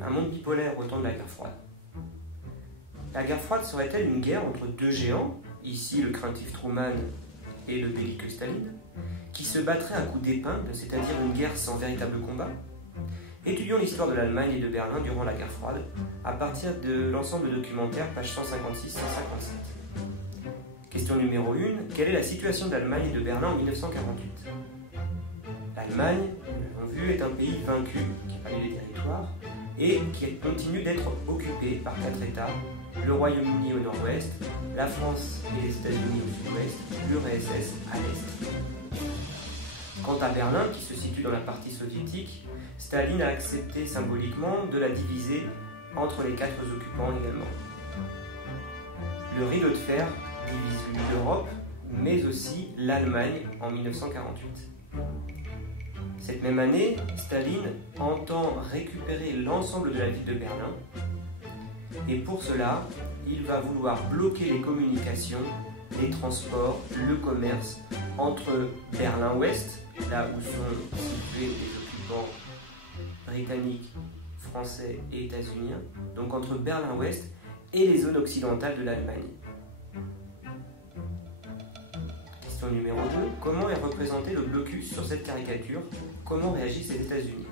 un monde bipolaire au temps de la guerre froide. La guerre froide serait-elle une guerre entre deux géants, ici le craintif Truman et le belliqueux Staline, qui se battraient à coups d'épingle, c'est-à-dire une guerre sans véritable combat? Étudions l'histoire de l'Allemagne et de Berlin durant la guerre froide, à partir de l'ensemble documentaire, pages 156-157. Question numéro 1. Quelle est la situation de l'Allemagne et de Berlin en 1948? L'Allemagne, nous l'avons vu, est un pays vaincu, qui a perdu des territoires, et qui continue d'être occupé par 4 États, le Royaume-Uni au nord-ouest, la France et les États-Unis au sud-ouest, l'URSS à l'est. Quant à Berlin, qui se situe dans la partie soviétique, Staline a accepté symboliquement de la diviser entre les 4 occupants également. Le rideau de fer divise l'Europe, mais aussi l'Allemagne en 1948. Cette même année, Staline entend récupérer l'ensemble de la ville de Berlin, et pour cela, il va vouloir bloquer les communications, les transports, le commerce entre Berlin-Ouest, là où sont situés les occupants britanniques, français et états-uniens, donc entre Berlin-Ouest et les zones occidentales de l'Allemagne. Question numéro 2. Comment est représenté le blocus sur cette caricature? Comment réagissent les États-Unis?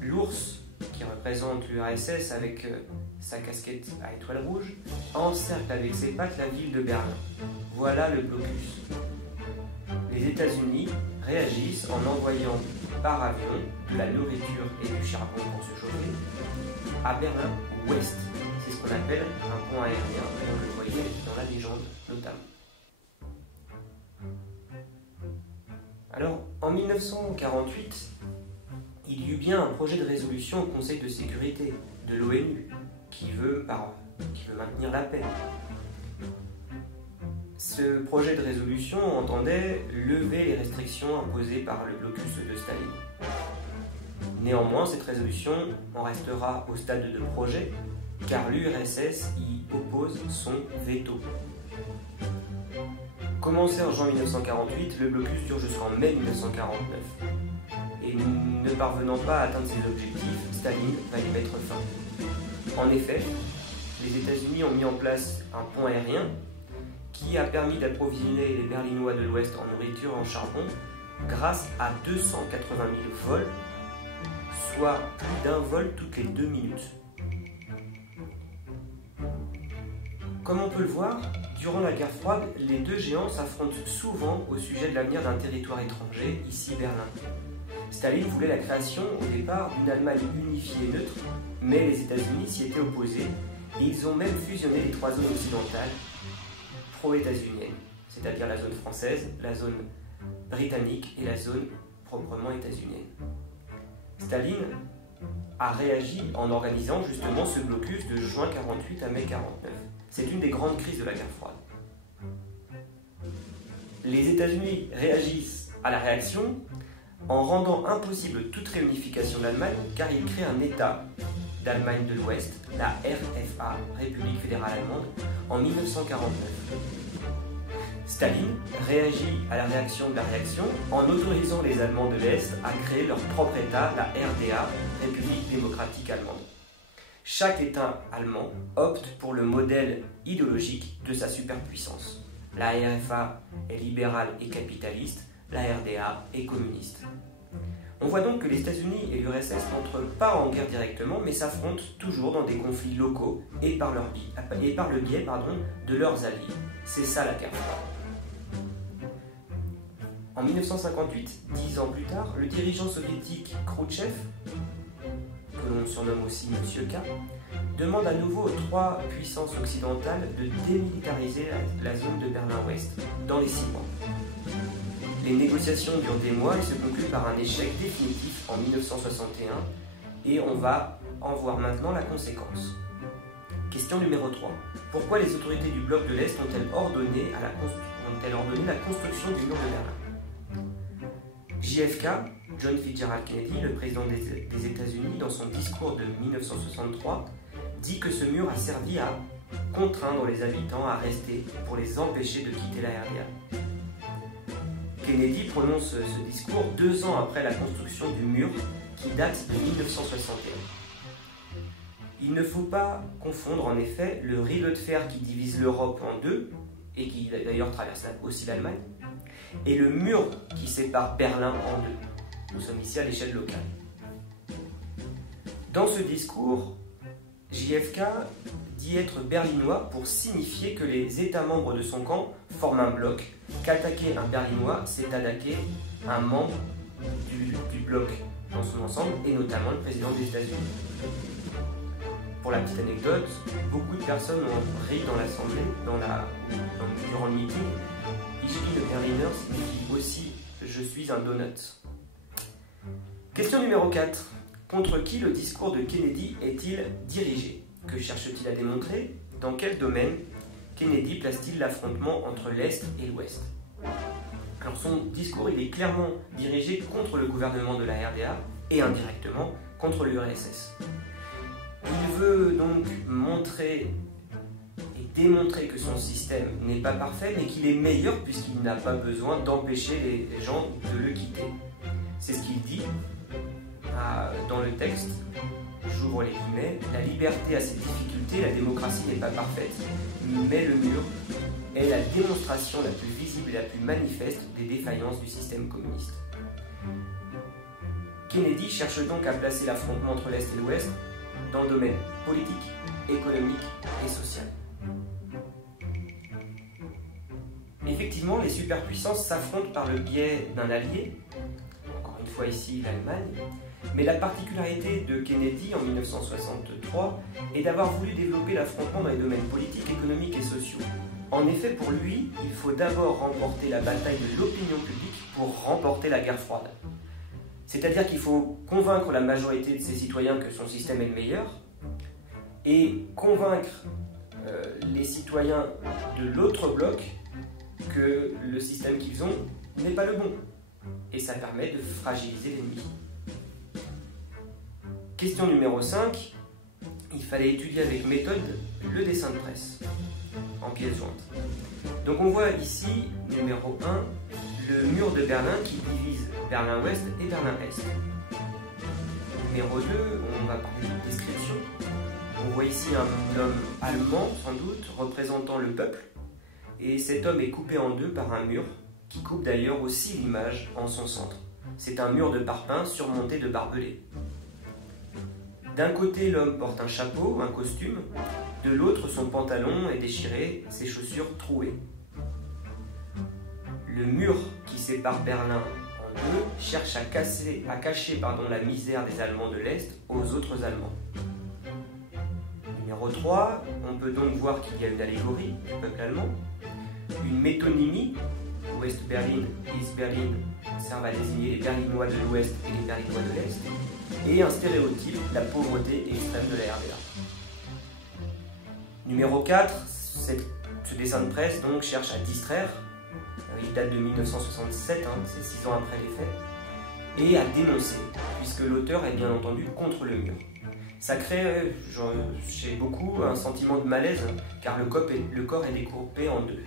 L'ours, qui représente l'URSS avec sa casquette à étoile rouge, encercle avec ses pattes la ville de Berlin. Voilà le blocus. Les États-Unis réagissent en envoyant par avion de la nourriture et du charbon pour se chauffer à Berlin-Ouest. C'est ce qu'on appelle un pont aérien, et on le voyait dans la légende notamment. Alors, en 1948, il y eut bien un projet de résolution au Conseil de sécurité de l'ONU qui veut maintenir la paix. Ce projet de résolution entendait lever les restrictions imposées par le blocus de Staline. Néanmoins, cette résolution en restera au stade de projet, car l'URSS y oppose son veto. Commencé en juin 1948, le blocus dure jusqu'en mai 1949. Et ne parvenant pas à atteindre ses objectifs, Staline va y mettre fin. En effet, les États-Unis ont mis en place un pont aérien qui a permis d'approvisionner les Berlinois de l'Ouest en nourriture et en charbon grâce à 280 000 vols, soit plus d'un vol toutes les 2 minutes. Comme on peut le voir, durant la guerre froide, les deux géants s'affrontent souvent au sujet de l'avenir d'un territoire étranger, ici Berlin. Staline voulait la création au départ d'une Allemagne unifiée et neutre, mais les États-Unis s'y étaient opposés et ils ont même fusionné les 3 zones occidentales pro-états-uniennes, c'est-à-dire la zone française, la zone britannique et la zone proprement états-unienne. Staline a réagi en organisant justement ce blocus de juin 48 à mai 49. C'est une des grandes crises de la guerre froide. Les États-Unis réagissent à la réaction en rendant impossible toute réunification de l'Allemagne, car ils créent un État d'Allemagne de l'Ouest, la RFA, République fédérale allemande, en 1949. Staline réagit à la réaction de la réaction en autorisant les Allemands de l'Est à créer leur propre État, la RDA, République démocratique allemande. Chaque État allemand opte pour le modèle idéologique de sa superpuissance. La RFA est libérale et capitaliste, la RDA est communiste. On voit donc que les États-Unis et l'URSS n'entrent pas en guerre directement, mais s'affrontent toujours dans des conflits locaux et par le biais de leurs alliés. C'est ça la guerre froide. En 1958, 10 ans plus tard, le dirigeant soviétique Khrouchtchev, que l'on surnomme aussi Monsieur K, demande à nouveau aux 3 puissances occidentales de démilitariser la zone de Berlin-Ouest dans les 6 mois. Les négociations durent des mois et se concluent par un échec définitif en 1961 et on va en voir maintenant la conséquence. Question numéro 3. Pourquoi les autorités du bloc de l'Est ont-elles ordonné la construction du mur de Berlin? JFK, John Fitzgerald Kennedy, le président des États-Unis, dans son discours de 1963, dit que ce mur a servi à contraindre les habitants à rester pour les empêcher de quitter la RDA. Kennedy prononce ce discours 2 ans après la construction du mur qui date de 1961. Il ne faut pas confondre en effet le rideau de fer qui divise l'Europe en deux, et qui d'ailleurs traverse aussi l'Allemagne, et le mur qui sépare Berlin en deux. Nous sommes ici à l'échelle locale. Dans ce discours, JFK dit être berlinois pour signifier que les États membres de son camp forment un bloc, qu'attaquer un berlinois, c'est attaquer un membre du bloc dans son ensemble, et notamment le président des États-Unis. Pour la petite anecdote, beaucoup de personnes ont ri dans l'assemblée, durant le meeting. Ich bin Berliner signifie aussi je suis un donut. Question numéro 4. Contre qui le discours de Kennedy est-il dirigé? Que cherche-t-il à démontrer? Dans quel domaine Kennedy place-t-il l'affrontement entre l'Est et l'Ouest? Alors son discours il est clairement dirigé contre le gouvernement de la RDA et indirectement contre l'URSS. Il veut donc montrer et démontrer que son système n'est pas parfait, mais qu'il est meilleur puisqu'il n'a pas besoin d'empêcher les gens de le quitter. C'est ce qu'il dit dans le texte. J'ouvre les guillemets. La liberté a ses difficultés, la démocratie n'est pas parfaite, mais le mur est la démonstration la plus visible et la plus manifeste des défaillances du système communiste. Kennedy cherche donc à placer l'affrontement entre l'Est et l'Ouest dans le domaine politique, économique et social. Effectivement, les superpuissances s'affrontent par le biais d'un allié, encore une fois ici l'Allemagne, mais la particularité de Kennedy en 1963 est d'avoir voulu développer l'affrontement dans les domaines politiques, économiques et sociaux. En effet, pour lui, il faut d'abord remporter la bataille de l'opinion publique pour remporter la guerre froide. C'est-à-dire qu'il faut convaincre la majorité de ses citoyens que son système est le meilleur et convaincre les citoyens de l'autre bloc que le système qu'ils ont n'est pas le bon. Et ça permet de fragiliser l'ennemi. Question numéro 5. Il fallait étudier avec méthode le dessin de presse en pièces jointes. Donc on voit ici, numéro 1, le mur de Berlin qui divise Berlin-Ouest et Berlin-Est. Numéro 2, on va parler de description. On voit ici un homme allemand, sans doute, représentant le peuple. Et cet homme est coupé en deux par un mur, qui coupe d'ailleurs aussi l'image en son centre. C'est un mur de parpaing surmonté de barbelés. D'un côté, l'homme porte un chapeau, un costume. De l'autre, son pantalon est déchiré, ses chaussures trouées. Le mur qui sépare Berlin en deux cherche à cacher la misère des Allemands de l'Est aux autres Allemands. Numéro 3, on peut donc voir qu'il y a une allégorie du peuple allemand, une métonymie, Ouest Berlin, East Berlin, servent à désigner les Berlinois de l'Ouest et les Berlinois de l'Est, et un stéréotype, la pauvreté extrême de la RDA. Numéro 4, ce dessin de presse donc cherche à distraire. Il date de 1967, c'est 6 ans après les faits, et à dénoncer, puisque l'auteur est bien entendu contre le mur. Ça crée chez beaucoup un sentiment de malaise, car le corps est découpé en deux.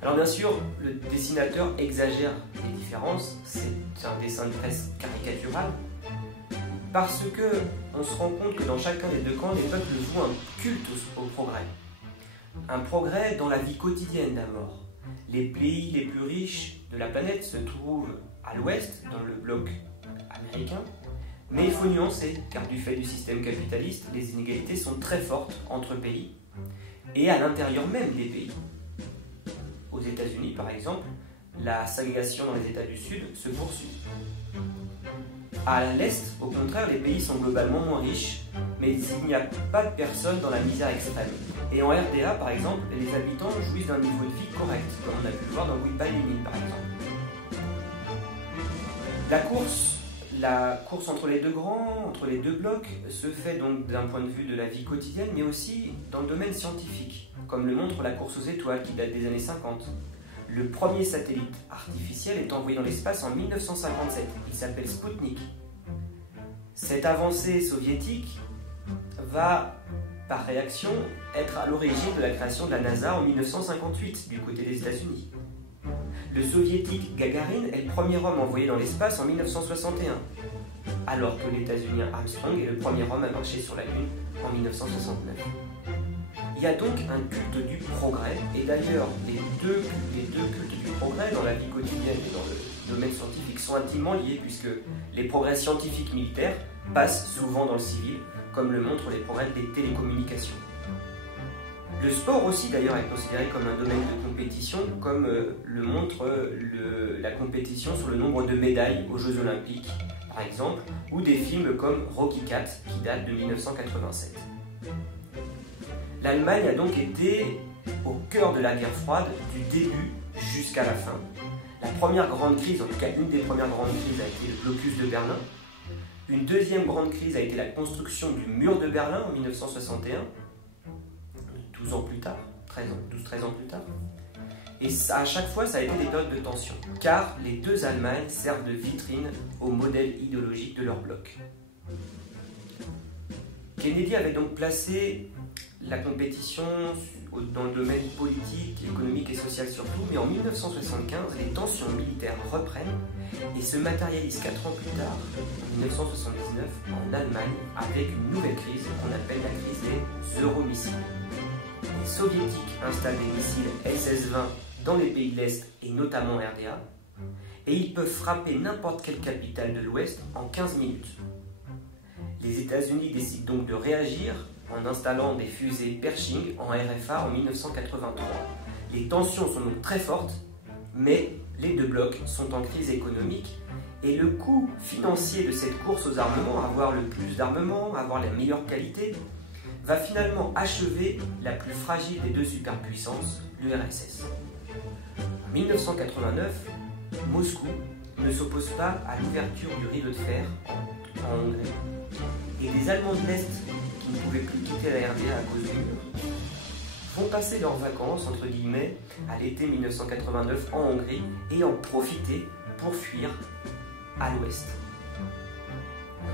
Alors bien sûr, le dessinateur exagère les différences, c'est un dessin de presse caricatural, parce qu'on se rend compte que dans chacun des deux camps, les peuples vouent un culte au progrès. Un progrès dans la vie quotidienne d'abord. Les pays les plus riches de la planète se trouvent à l'ouest, dans le bloc américain, mais il faut nuancer, car du fait du système capitaliste, les inégalités sont très fortes entre pays et à l'intérieur même des pays. Aux États-Unis, par exemple, la ségrégation dans les États du Sud se poursuit. À l'Est, au contraire, les pays sont globalement moins riches, mais il n'y a pas de personnes dans la misère extrême. Et en RDA, par exemple, les habitants jouissent d'un niveau de vie correct, comme on a pu le voir dans Goodbye Lenin, par exemple. La course entre les deux grands, entre les deux blocs, se fait donc d'un point de vue de la vie quotidienne, mais aussi dans le domaine scientifique, comme le montre la course aux étoiles qui date des années 50. Le premier satellite artificiel est envoyé dans l'espace en 1957. Il s'appelle Sputnik. Cette avancée soviétique va, par réaction, être à l'origine de la création de la NASA en 1958 du côté des États-Unis. Le soviétique Gagarin est le premier homme envoyé dans l'espace en 1961, alors que l'états-unien Armstrong est le premier homme à marcher sur la Lune en 1969. Il y a donc un culte du progrès, et d'ailleurs les deux cultes du progrès dans la vie quotidienne et dans le domaine scientifique sont intimement liés, puisque les progrès scientifiques militaires passent souvent dans le civil, comme le montrent les progrès des télécommunications. Le sport aussi d'ailleurs est considéré comme un domaine de compétition, comme le montre la compétition sur le nombre de médailles aux Jeux Olympiques, par exemple, ou des films comme Rocky IV qui date de 1987. L'Allemagne a donc été au cœur de la guerre froide du début jusqu'à la fin. La première grande crise, en tout cas une des premières grandes crises, a été le blocus de Berlin. Une deuxième grande crise a été la construction du mur de Berlin en 1961, 12 ans plus tard, 12-13 ans plus tard. Et à chaque fois, ça a été des périodes de tension, car les deux Allemagnes servent de vitrine au modèle idéologique de leur bloc. Kennedy avait donc placé la compétition dans le domaine politique, économique et social surtout, mais en 1975, les tensions militaires reprennent et se matérialisent 4 ans plus tard, en 1979, en Allemagne, avec une nouvelle crise qu'on appelle la crise des euromissiles. Les soviétiques installent des missiles SS-20 dans les pays de l'Est et notamment en RDA, et ils peuvent frapper n'importe quelle capitale de l'Ouest en 15 minutes. Les États-Unis décident donc de réagir en installant des fusées Pershing en RFA en 1983. Les tensions sont donc très fortes, mais les deux blocs sont en crise économique et le coût financier de cette course aux armements, avoir le plus d'armements, avoir la meilleure qualité, va finalement achever la plus fragile des deux superpuissances, l'URSS. En 1989, Moscou ne s'oppose pas à l'ouverture du rideau de fer en Hongrie. Et les Allemands de l'Est, qui ne pouvaient plus quitter la RDA à cause du mur, vont passer leurs vacances, entre guillemets, à l'été 1989 en Hongrie et en profiter pour fuir à l'ouest.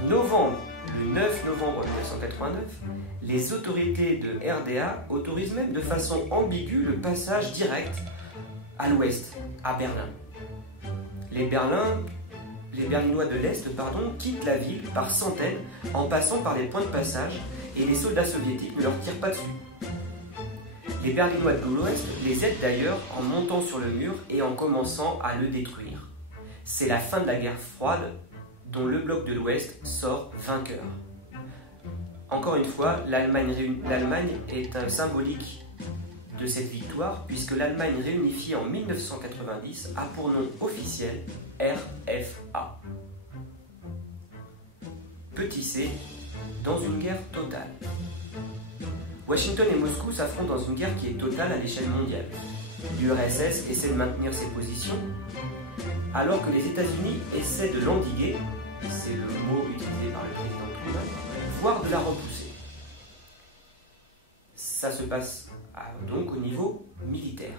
En novembre, le 9 novembre 1989, les autorités de RDA autorisent même de façon ambiguë le passage direct à l'ouest, à Berlin. Les Berlinois de l'Est quittent la ville par centaines en passant par les points de passage et les soldats soviétiques ne leur tirent pas dessus. Les Berlinois de l'Ouest les aident d'ailleurs en montant sur le mur et en commençant à le détruire. C'est la fin de la guerre froide dont le bloc de l'Ouest sort vainqueur. Encore une fois, l'Allemagne est un symbolique de cette victoire puisque l'Allemagne réunifiée en 1990 a pour nom officiel RFA. Petit c, dans une guerre totale. Washington et Moscou s'affrontent dans une guerre qui est totale à l'échelle mondiale. L'URSS essaie de maintenir ses positions, alors que les États-Unis essaient de l'endiguer, c'est le mot utilisé par le président Truman, voire de la repousser. Ça se passe donc au niveau militaire.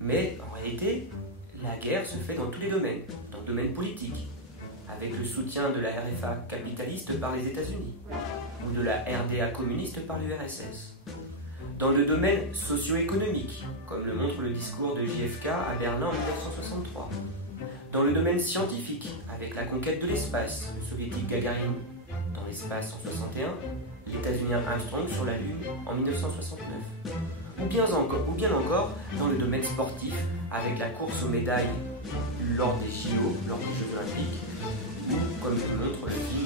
Mais en réalité, la guerre se fait dans tous les domaines, dans le domaine politique, avec le soutien de la RFA capitaliste par les États-Unis, ou de la RDA communiste par l'URSS. Dans le domaine socio-économique, comme le montre le discours de JFK à Berlin en 1963. Dans le domaine scientifique, avec la conquête de l'espace, le soviétique Gagarin dans l'espace en 1961, l'états-unien Armstrong sur la Lune en 1969. Ou bien encore dans le domaine sportif, avec la course aux médailles lors des JO, lors des Jeux Olympiques, ou comme le montre le film